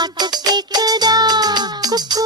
பாட்டு கேக்குதா? குக்கூ